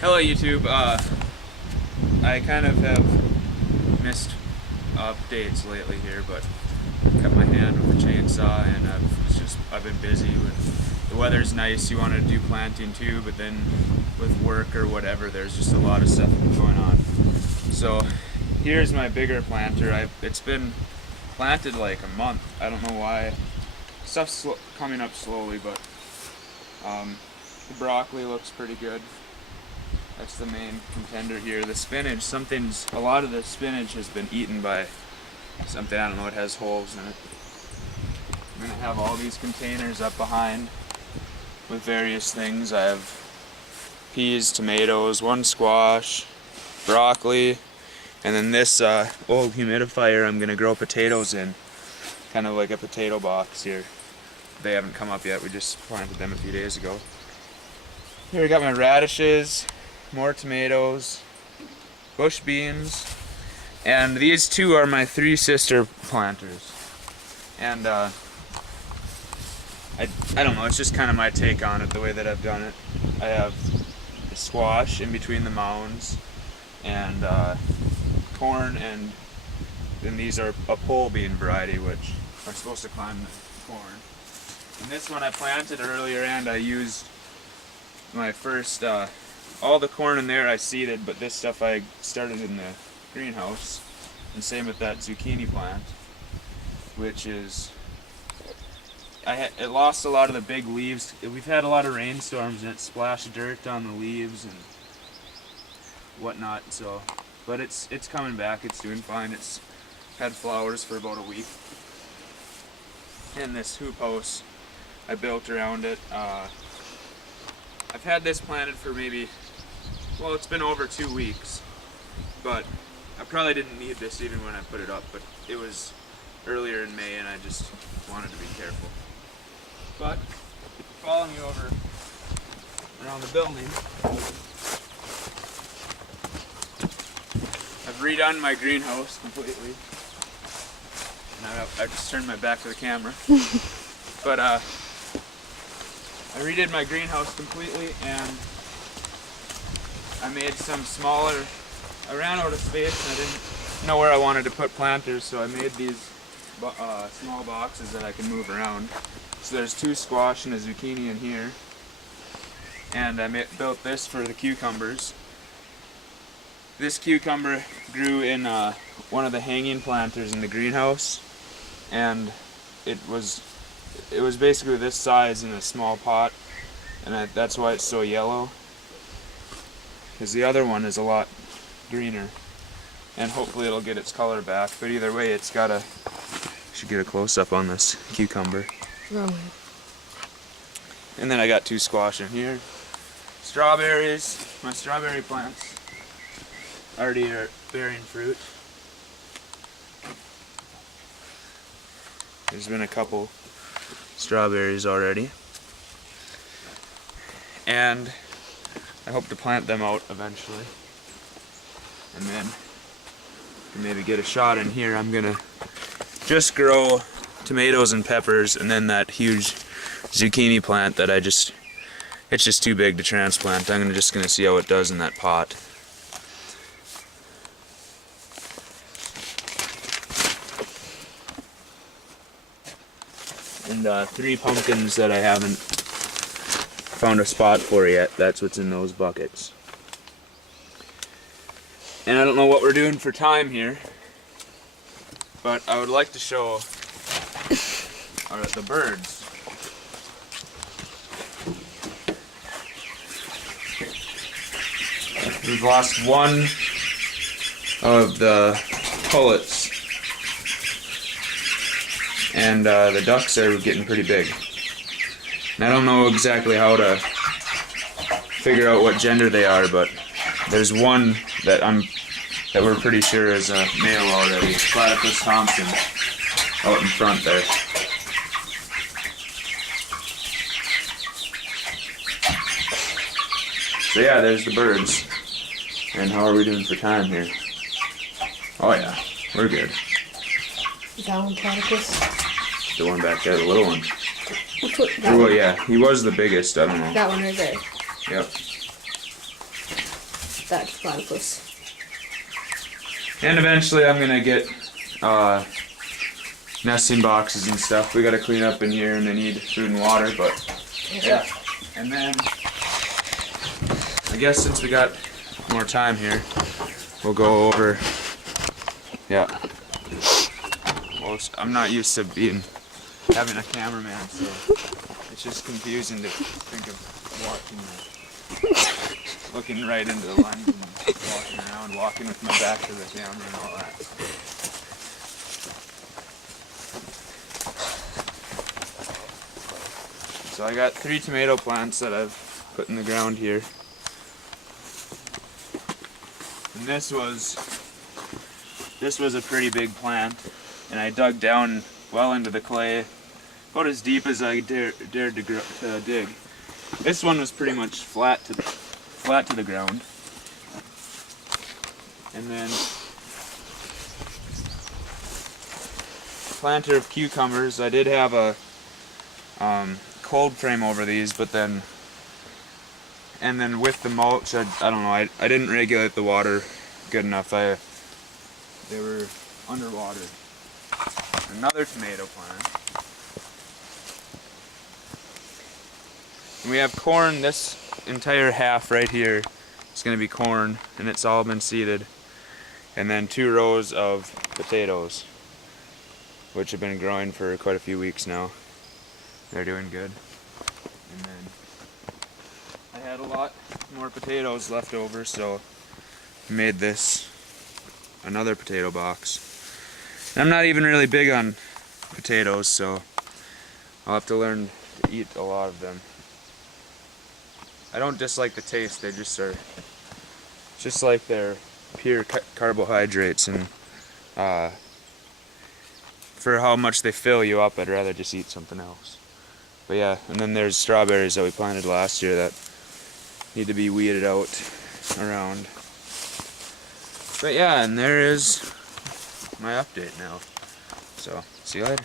Hello YouTube. I kind of have missed updates lately here, but cut my hand with a chainsaw, and I've been busy with the weather's nice. You want to do planting too, but then with work or whatever, there's just a lot of stuff going on. So here's my bigger planter. It's been planted like a month. I don't know why. Stuff's coming up slowly, but the broccoli looks pretty good. That's the main contender here. The spinach, a lot of the spinach has been eaten by something, I don't know, it has holes in it. I'm gonna have all these containers up behind with various things. I have peas, tomatoes, one squash, broccoli, and then this old humidifier I'm gonna grow potatoes in. Kind of like a potato box here. They haven't come up yet, we just planted them a few days ago. Here I got my radishes, more tomatoes, bush beans, and these two are my three sister planters. And I don't know, it's just kind of my take on it, the way that I've done it. I have the squash in between the mounds, and corn, and then these are a pole bean variety, which are supposed to climb the corn. And this one I planted earlier, and I used my first, all the corn in there I seeded, but this stuff I started in the greenhouse. And same with that zucchini plant, which is, it lost a lot of the big leaves. We've had a lot of rainstorms and it splashed dirt on the leaves and whatnot, so, but it's coming back, it's doing fine. It's had flowers for about a week. And this hoop house I built around it. I've had this planted for maybe, well, it's been over 2 weeks, but I probably didn't need this even when I put it up, but it was earlier in May and I just wanted to be careful. But following you over around the building, I've redone my greenhouse completely. And I just turned my back to the camera. But I redid my greenhouse completely, and I made some smaller. I ran out of space and I didn't know where I wanted to put planters, so I made these small boxes that I can move around. So there's 2 squash and a zucchini in here, and I built this for the cucumbers. This cucumber grew in one of the hanging planters in the greenhouse, and it was basically this size in a small pot, and that's why it's so yellow, because the other one is a lot greener, and hopefully it'll get its color back. But either way, it's gotta, should get a close-up on this cucumber. Wrong way. And then I got 2 squash in here. Strawberries, my strawberry plants already are bearing fruit. There's been a couple strawberries already, and I hope to plant them out eventually. And then maybe get a shot in here. I'm gonna just grow tomatoes and peppers, and then that huge zucchini plant that it's just too big to transplant. I'm just gonna see how it does in that pot. And 3 pumpkins that I haven't found a spot for yet. That's what's in those buckets. And I don't know what we're doing for time here, but I would like to show the birds. We've lost one of the pullets, and the ducks are getting pretty big. And I don't know exactly how to figure out what gender they are, but there's one that we're pretty sure is a male already. Platypus Thompson, out in front there. So yeah, there's the birds. And how are we doing for time here? Oh yeah, we're good. Is that one platypus? The one back there, the little one. Which one? Oh yeah, he was the biggest, I don't know. That one right there. Yep. that platypus. And eventually I'm gonna get nesting boxes and stuff. We gotta clean up in here and they need food and water, but yeah. And then I guess since we got more time here, we'll go over, yeah. Well, I'm not used to having a cameraman, so it's just confusing to think of looking right into the lens and walking around, walking with my back to the camera and all that. So I got 3 tomato plants that I've put in the ground here. And this was a pretty big plant, and I dug down well into the clay, about as deep as I dared to dig. This one was pretty much flat to the ground. And then planter of cucumbers. I did have a cold frame over these, but then with the mulch, I don't know, I didn't regulate the water good enough. They were underwater. Another tomato plant. And we have corn. This entire half right here is going to be corn, and it's all been seeded. And then 2 rows of potatoes, which have been growing for quite a few weeks now. They're doing good. And then I had a lot more potatoes left over, so I made this another potato box. And I'm not even really big on potatoes, so I'll have to learn to eat a lot of them. I don't dislike the taste, they just are just like they're pure carbohydrates, and for how much they fill you up, I'd rather just eat something else. But yeah, and then there's strawberries that we planted last year that need to be weeded out around. But yeah, and there is my update now. So, see you later.